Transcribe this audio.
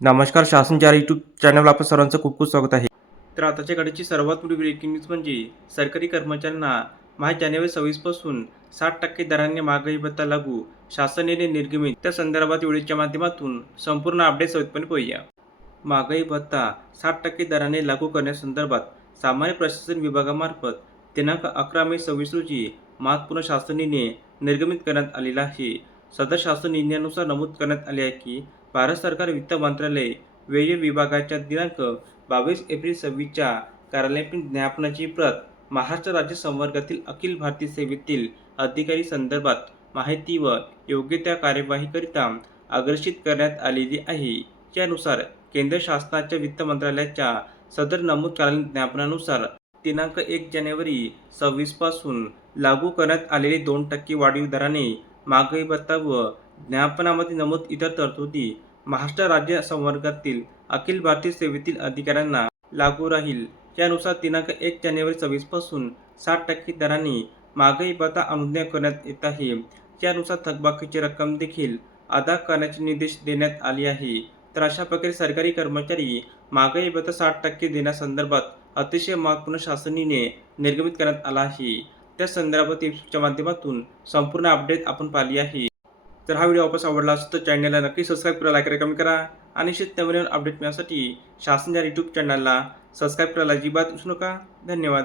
नमस्कार. शासन चार यूट्यूब चॅनलवर आपलं सर्वांचं खूप खूप स्वागत आहे. तर आताच्या घडीची सर्वात मोठी ब्रेकिंग न्यूज म्हणजे सरकारी कर्मचाऱ्यांना जानेवारी 26 पासून 60% दराने महागाई भत्ता लागू, शासनाने निर्गमित. त्या संदर्भात व्हिडिओच्या माध्यमातून संपूर्ण अपडेट सविस्तरपणे पाहूया. महागाई भत्ता 60% दराने लागू करण्यासंदर्भात सामान्य प्रशासन विभागामार्फत दिनांक 11 मे 26 रोजी महत्त्वपूर्ण शासन निर्णय निर्गमित करण्यात आलेला आहे. सदर शासन निर्णयानुसार नमूद करण्यात आले आहे की भारत सरकार वित्त मंत्रालय व्यय विभागाच्या दिनांक 22 एप्रिल 26च्या कार्यालयीन ज्ञापनाची प्रत महाराष्ट्र राज्य संवर्गातील अखिल भारतीय सेवेतील अधिकारी संदर्भात माहिती व योग्य त्या कार्यवाहीकरिता अग्रेषित करण्यात आलेली आहे. त्यानुसार केंद्र शासनाच्या वित्त मंत्रालयाच्या सदर नमूद कार्यालयीन ज्ञापनानुसार दिनांक 1 जानेवारी 26 पासून लागू करण्यात आलेले 2% वाढीव दराने महागाई भत्ता व ज्ञापनामध्ये नमूद इतर तरतुदी महाराष्ट्र राज्य संवर्गातील अखिल भारतीय सेवेतील अधिकाऱ्यांना लागू राहील. त्यानुसार दिनांक 1 जानेवारी 26 पासून 60% दराने महागाई भत्ता अनुज्ञेय करण्यात येत आहे. त्यानुसार थकबाकीची रक्कम देखील अदा करण्याचे निर्देश देण्यात आले आहे. तर अशा प्रकारे सरकारी कर्मचारी महागाई भत्ता 60% देण्यासंदर्भात अतिशय महत्त्वपूर्ण शासन निर्णय निर्गमित करण्यात आला आहे. त्या संदर्भात एपिसोडच्या माध्यमातून संपूर्ण अपडेट आपण पाहिली आहे. तर हा व्हिडिओ वापस आवडला असेल तर चॅनलला नक्की सबस्क्राईब करा, लाईक करा, कमेंट करा आणि निश्चित नवीन अपडेट मिळण्यासाठी शासन यूट्यूब चॅनलला सबस्क्राईब करायला अजिबात विसरू नका. धन्यवाद.